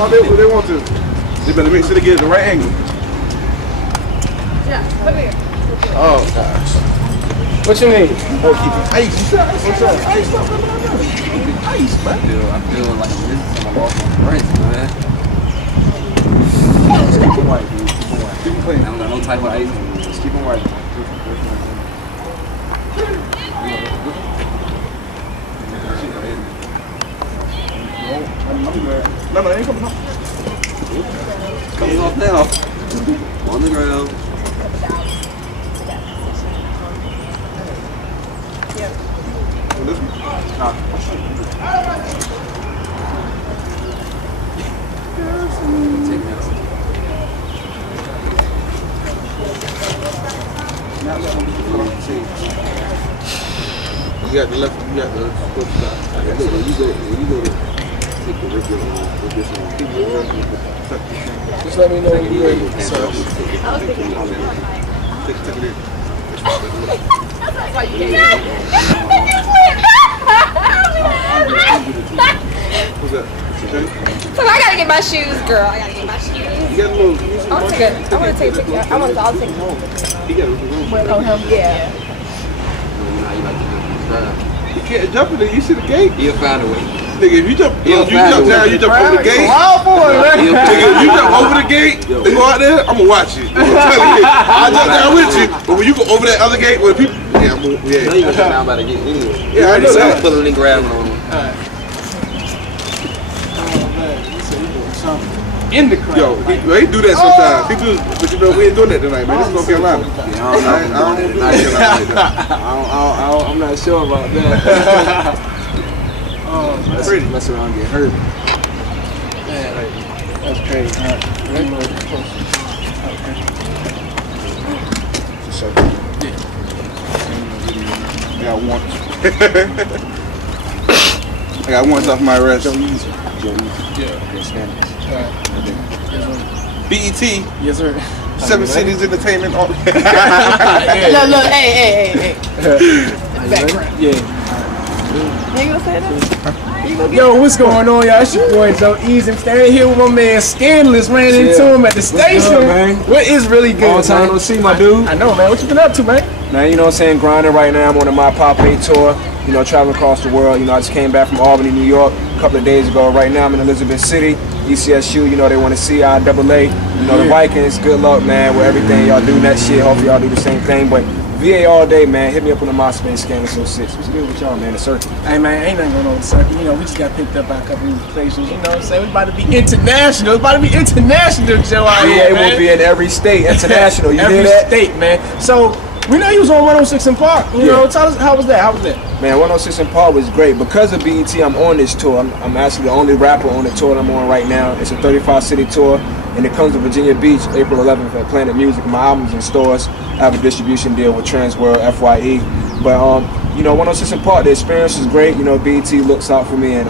what they want to. They better make sure they get the right angle. Yeah, come here. Oh gosh. What you need? Oh, keep it ice. What's up? Ice, man. Ice, man. I feel like this is some of my friends, man. Just keep them white, dude. Keep them white. Keep them clean. I don't got no type of ice. Just keep them white. I'm good. No, they ain't coming up. Coming off now. On the ground. This one? Nah. Take me out. You got the left, you got the foot side. You go to take the regular with this one. Just let me know when you're ready. Take it in. That's why you can't. What's that? Okay? So I gotta get my shoes, girl. I gotta get my shoes. You got a little. I'll take it. I want to take a picture. I'll take it home. You got a little. Oh, him? Yeah. You can't jump in there. You see the gate? He'll find a way. Nigga, if you jump down, you jump over the gate. Wild boy, man. Nigga, if you jump over the gate, they go out there, I'm gonna watch you. I'm telling you. I'll jump down with you, but when you go over that other gate where people, No, you gonna come down by the gate anyway. Yeah, I know that. Put a link grab on him. In the crowd. Yo, he do that sometimes. He do, but you know we ain't doing that tonight, man. This is North Carolina. Yeah, I don't know. I'm not sure about that. That's pretty. Mess around and get hurt. Man, that's crazy. All right. I got one. I got one off my arrest. B.E.T. Yes, sir. 7 Cities Entertainment. Look, hey. Background. Yeah. You gonna say that? Yo, what's going on, y'all? It's your boy Joe Easy. I'm standing here with my man Scandalez. Ran into him at the station. good, man? What is really good, Long time man? no see, my dude. I know, man. What you been up to, man? Man, you know what I'm saying? Grinding right now. I'm on a My Pop 8 tour. You know, traveling across the world. You know, I just came back from Albany, New York a couple of days ago. Right now, I'm in Elizabeth City. ECSU, you know, they want to see IAA. You know, the Vikings. Good luck, man, with everything y'all do next year. Hopefully y'all do the same thing. But VA all day, man. Hit me up on the MySpace, Scandalez 06. What's good with y'all, man? The circuit. Hey, man, ain't nothing going on with the circuit. You know, we just got picked up by a couple of places. You know what I'm saying? We about to be international. It's about to be international, Joe, out here, VA man. will be in every state. International. You every hear that? state, man. So, we know you was on 106 in Park. You know, tell us, how was that? How was that? Man, 106 in Park was great. Because of BET, I'm on this tour. I'm actually the only rapper on the tour that I'm on right now. It's a 35-city tour, and it comes to Virginia Beach April 11th at Planet Music. My album's in stores. I have a distribution deal with Transworld, FYE. But, you know, 106 in Park, the experience was great. You know, BET looks out for me, and,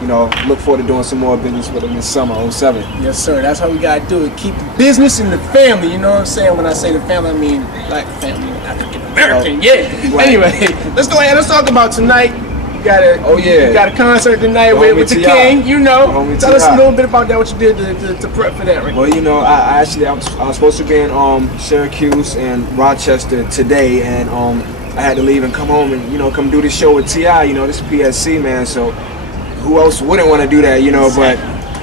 you know, look forward to doing some more business with them this summer, 07. Yes, sir. That's how we got to do it. Keep the business in the family. You know what I'm saying? When I say the family, I mean black family, African American. Yeah. Right. Anyway, let's go ahead. Let's talk about tonight. You got a you got a concert tonight with the King. You know, tell us a little bit about that. What you did to prep for that, right? Well, you know, I was supposed to be in Syracuse and Rochester today, and I had to leave and come home and come do this show with T.I. You know, this is PSC, man. So who else wouldn't want to do that? You know,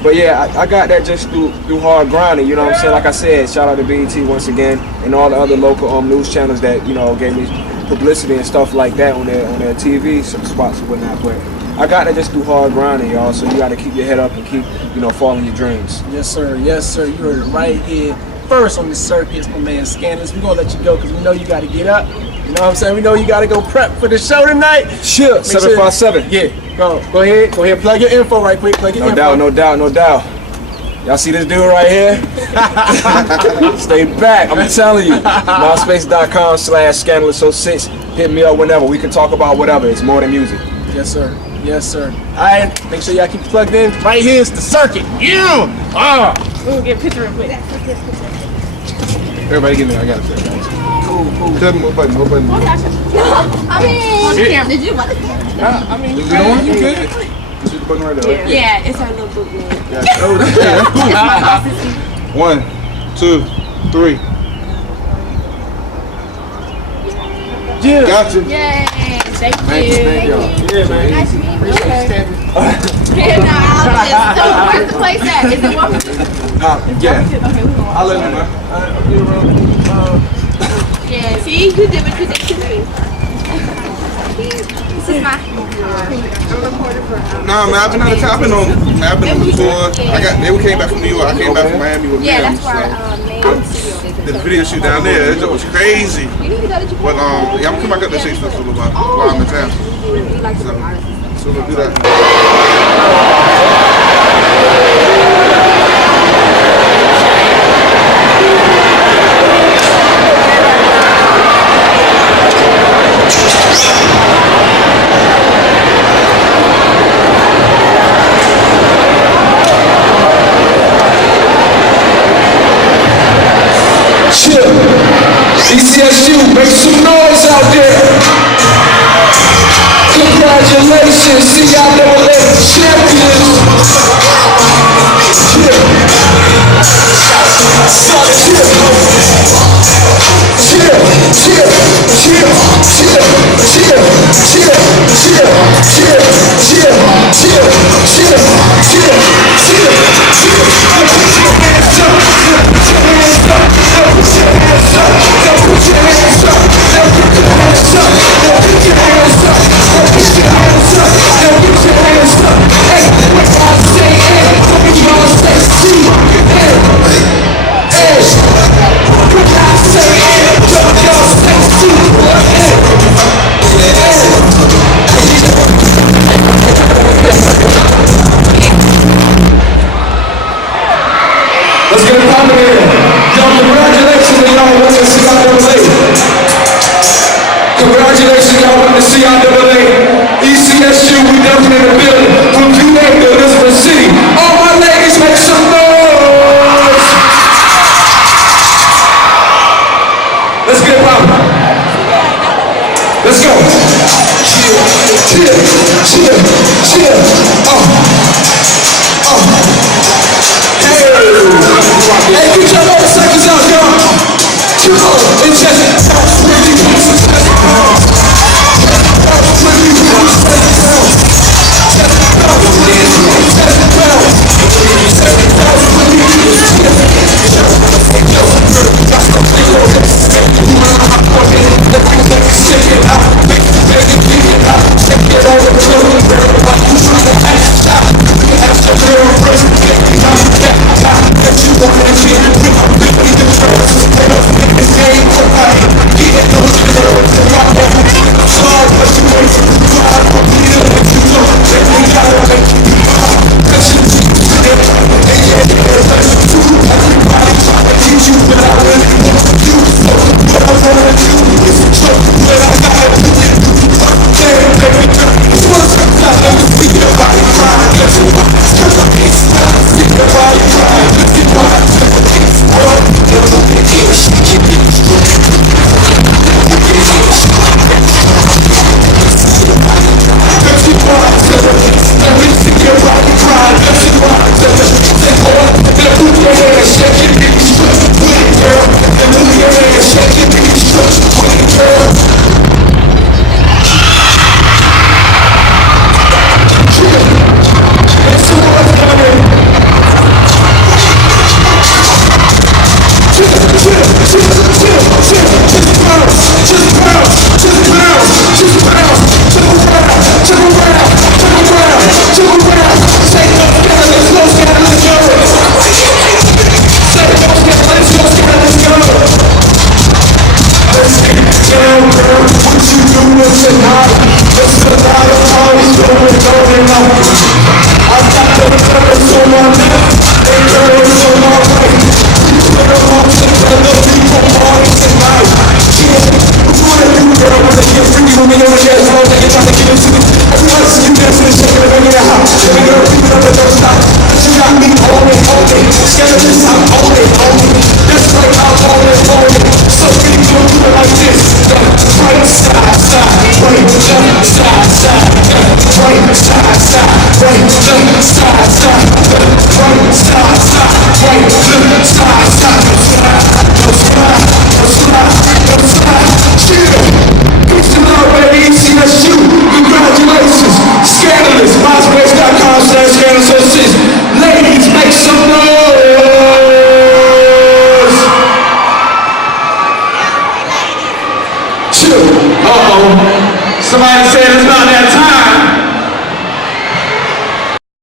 but yeah, I got that just through hard grinding. You know what I'm saying? Like I said, shout out to BET once again, and all the other local news channels that gave me publicity and stuff like that on their TV spots and whatnot. But I got that just through hard grinding, y'all. So you got to keep your head up and keep following your dreams. Yes, sir. Yes, sir. You heard it right here first on the circuit. It's my man Scandalez. We're gonna let you go because we know you got to get up. You know what I'm saying? We know you got to go prep for the show tonight. Sure. 757. Yeah. Go ahead. Plug your info right quick. Plug your info. No doubt. Y'all see this dude right here? Stay back, I'm telling you. MySpace.com/Scandalez06. Hit me up whenever. We can talk about whatever. It's more than music. Yes, sir. Yes, sir. Alright, make sure y'all keep plugged in. Right here is the circuit. Yeah! We'll get a picture real quick. Everybody give me. I got it. Cool. Tell me what button. No, I mean, did you want to? I mean, You good? This is the button right there. Right? Yeah, it's our little book. 1, 2, 3. Yeah. Gotcha. Yay. Thank you. Thank y'all. Yeah, man. Nice to meet you. Okay. Yeah, no, so where's the place at? Is it Walker? Yeah. Okay, we can walk. I'll let you know. I'll be around. Yeah, see, you did what you did to me. This is my Nah, man, I've been out of town. I've been on the tour. They came back from New York. I came back from Miami with yeah, them. that's where main studio is. Did the video shoot down there. It was crazy. You need to go to Japan. But yeah, I'm coming back up to Shakespeare for a little while I'm in town. We like to do artists. So we'll do that. ECSU, make some noise out there. Congratulations, Scandalez champions. Let's get it poppin' here. Y'all, congratulations that y'all won the CIAA. Congratulations, y'all won the CIAA. ECSU, we definitely in the building. From VA to Elizabeth City. All my ladies, make some noise. Let's get it poppin'. Let's go. Chill. Hey, get your motorcycles out, y'all. Come on, it's just bounce when you bounce, it's just bounce. Bounce when you bounce, just bounce. Just bounce when you bounce, just bounce. Just bounce when you bounce, just bounce. That's the thing on this. You wanna hop on it, the thing that you stick it out. Make it out, take it all the way. Like you trying to act out. You have to real first, get it out, that you want to get with my baby, the trust. They don't think this game for right. Get those girls, they got that. Sorry, but you ain't proud of me, and you know that we gotta make you proud. That you do today, and yeah, that's true. Everybody trying to teach you what I really want to do. So what I wanna do is show you what I gotta do. Damn, baby girl, it's one time I let me see your body cry. Let you watch, cause I'm inside. See your body cry. Look at what I do. It's one, never been here. She can be strong. Let you watch, let me see your body cry. Let you watch, say boy, now move your head, shake it, get me strong. Put it, girl. Now move your head, shake it, get me strong. Put it, girl. Let's see what's happening. Uh-oh. Somebody said it's about that time.